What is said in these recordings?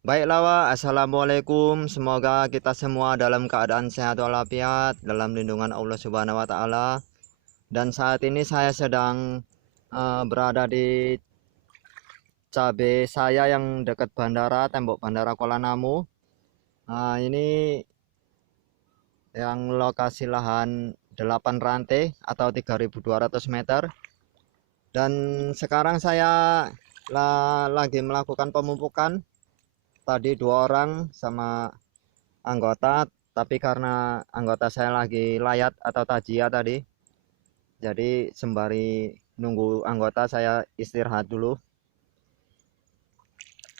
Baiklah, Wak. Assalamualaikum. Semoga kita semua dalam keadaan sehat walafiat, dalam lindungan Allah Subhanahu wa Ta'ala. Dan saat ini saya sedang berada di cabe saya yang dekat bandara, tembok bandara Kuala Namu. Ini yang lokasi lahan 8 rantai atau 3.200 meter. Dan sekarang saya lagi melakukan pemupukan. Tadi 2 orang sama anggota, tapi karena anggota saya lagi layat atau tajia tadi, jadi sembari nunggu anggota saya istirahat dulu.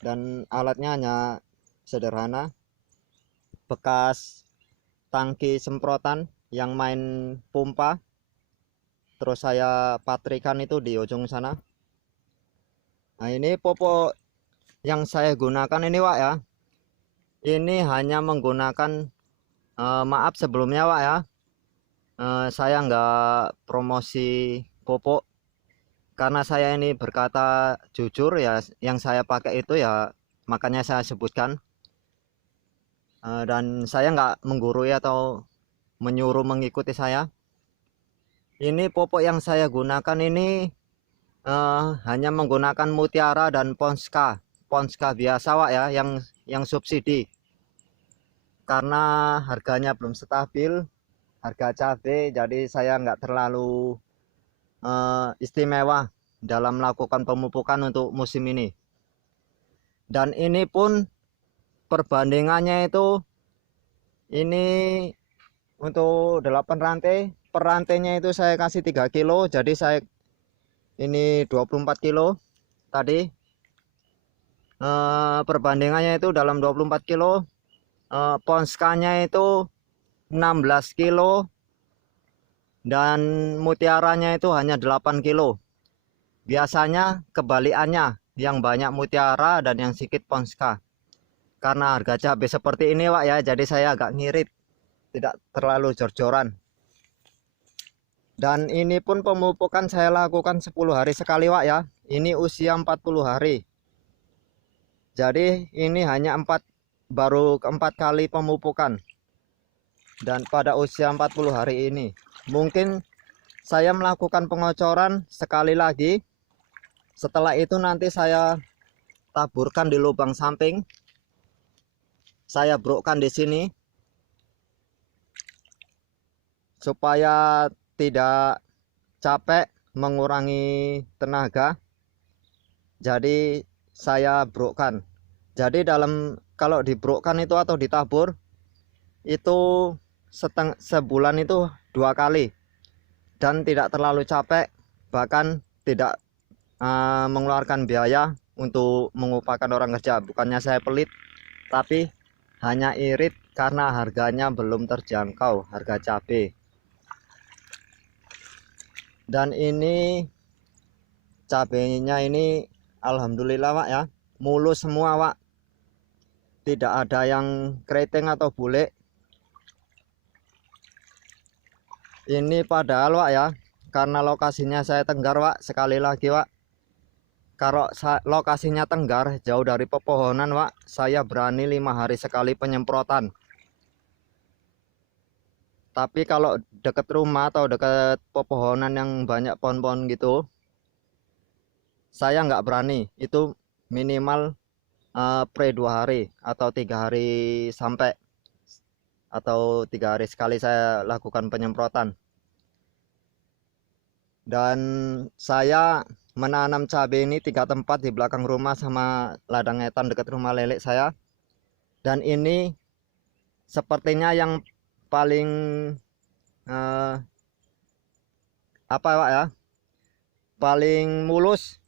Dan alatnya hanya sederhana, bekas tangki semprotan yang main pompa, terus saya patrikan itu di ujung sana. Nah, ini popok yang saya gunakan ini, Wak, ya. Ini hanya menggunakan maaf sebelumnya, Wak, ya. Saya nggak promosi popok karena saya ini berkata jujur ya, yang saya pakai itu ya makanya saya sebutkan. Dan saya nggak menggurui atau menyuruh mengikuti saya. Ini popok yang saya gunakan ini hanya menggunakan mutiara dan ponska biasa, Wak, ya, yang subsidi, karena harganya belum stabil harga cabai, jadi saya nggak terlalu istimewa dalam melakukan pemupukan untuk musim ini. Dan ini pun perbandingannya itu, ini untuk 8 rantai, per rantainya itu saya kasih 3 kilo, jadi saya ini 24 kilo tadi. Perbandingannya itu dalam 24 kilo, ponskanya itu 16 kilo dan mutiaranya itu hanya 8 kilo. Biasanya kebalikannya, yang banyak mutiara dan yang sedikit ponska. Karena harga cabai seperti ini, Wak, ya, jadi saya agak ngirit, tidak terlalu jor-joran. Dan ini pun pemupukan saya lakukan 10 hari sekali, Wak, ya. Ini usia 40 hari. Jadi ini hanya baru keempat kali pemupukan. Dan pada usia 40 hari ini, mungkin saya melakukan pengocoran sekali lagi. Setelah itu nanti saya taburkan di lubang samping. Saya brokkan di sini supaya tidak capek, mengurangi tenaga. Jadi saya brokkan. Jadi kalau dibrokkan itu atau ditabur itu sebulan itu 2 kali dan tidak terlalu capek, bahkan tidak mengeluarkan biaya untuk mengupakan orang kerja. Bukannya saya pelit, tapi hanya irit karena harganya belum terjangkau, harga cabai. Dan ini cabainya ini alhamdulillah, Wak, ya, mulus semua, Wak, tidak ada yang keriting atau bule. Ini padahal, Wak, ya, karena lokasinya saya Tenggar, Wak, sekali lagi, Wak, kalau lokasinya Tenggar jauh dari pepohonan, Wak, saya berani 5 hari sekali penyemprotan. Tapi kalau dekat rumah atau dekat pepohonan yang banyak pohon-pohon gitu, saya nggak berani. Itu minimal pre 2 hari atau 3 hari sampai, atau 3 hari sekali saya lakukan penyemprotan. Dan saya menanam cabai ini 3 tempat di belakang rumah sama ladang etan dekat rumah lele saya. Dan ini sepertinya yang paling apa, Pak, ya, paling mulus.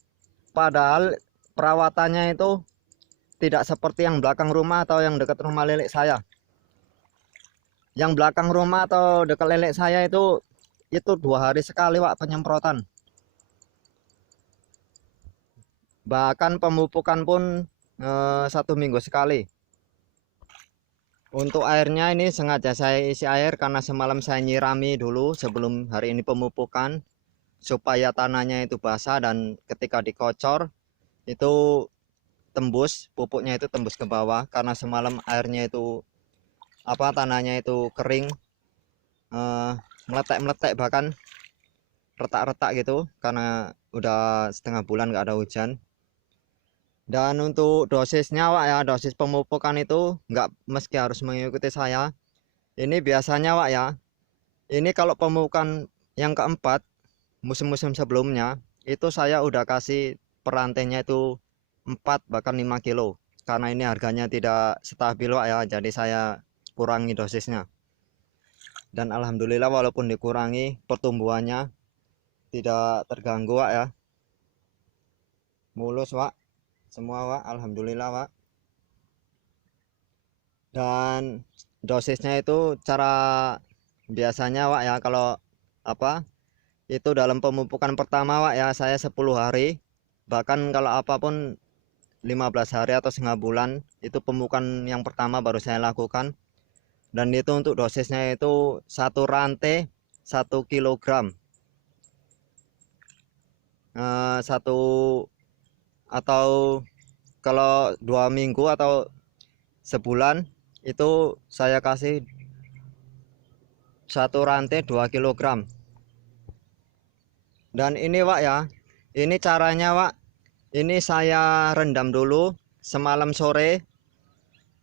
Padahal perawatannya itu tidak seperti yang belakang rumah atau yang dekat rumah lele saya. Yang belakang rumah atau dekat lele saya itu 2 hari sekali, Pak, penyemprotan. Bahkan pemupukan pun 1 minggu sekali. Untuk airnya ini sengaja saya isi air karena semalam saya nyirami dulu sebelum hari ini pemupukan, supaya tanahnya itu basah dan ketika dikocor itu tembus, pupuknya itu tembus ke bawah karena semalam airnya itu tanahnya itu kering, meletek-meletek, bahkan retak-retak gitu karena udah setengah bulan nggak ada hujan. Dan untuk dosisnya Wak ya, dosis pemupukan itu nggak meski harus mengikuti saya. Ini biasanya Wak ya, ini kalau pemupukan yang keempat musim-musim sebelumnya itu saya udah kasih perantainya itu 4 bahkan 5 kilo, karena ini harganya tidak stabil Wak ya, jadi saya kurangi dosisnya. Dan alhamdulillah walaupun dikurangi pertumbuhannya tidak terganggu Wak ya, mulus Wak semua Wak, alhamdulillah Wak. Dan dosisnya itu cara biasanya Wak ya, kalau itu dalam pemupukan pertama Wak ya, saya 10 hari, bahkan kalau apapun 15 hari atau setengah bulan, itu pemupukan yang pertama baru saya lakukan. Dan itu untuk dosisnya itu satu rantai 1 kilogram, satu, atau kalau 2 minggu atau sebulan itu saya kasih satu rantai 2 kilogram. Dan ini Wak ya, ini caranya Wak, ini saya rendam dulu semalam sore.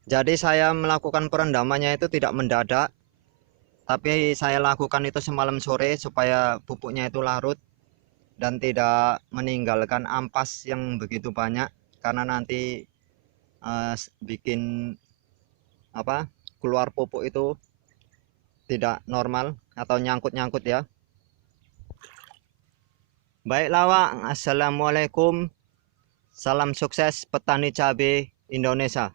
Jadi saya melakukan perendamannya itu tidak mendadak, tapi saya lakukan itu semalam sore supaya pupuknya itu larut dan tidak meninggalkan ampas yang begitu banyak, karena nanti bikin keluar pupuk itu tidak normal atau nyangkut-nyangkut ya. Baiklah Wak, assalamualaikum, salam sukses petani cabai Indonesia.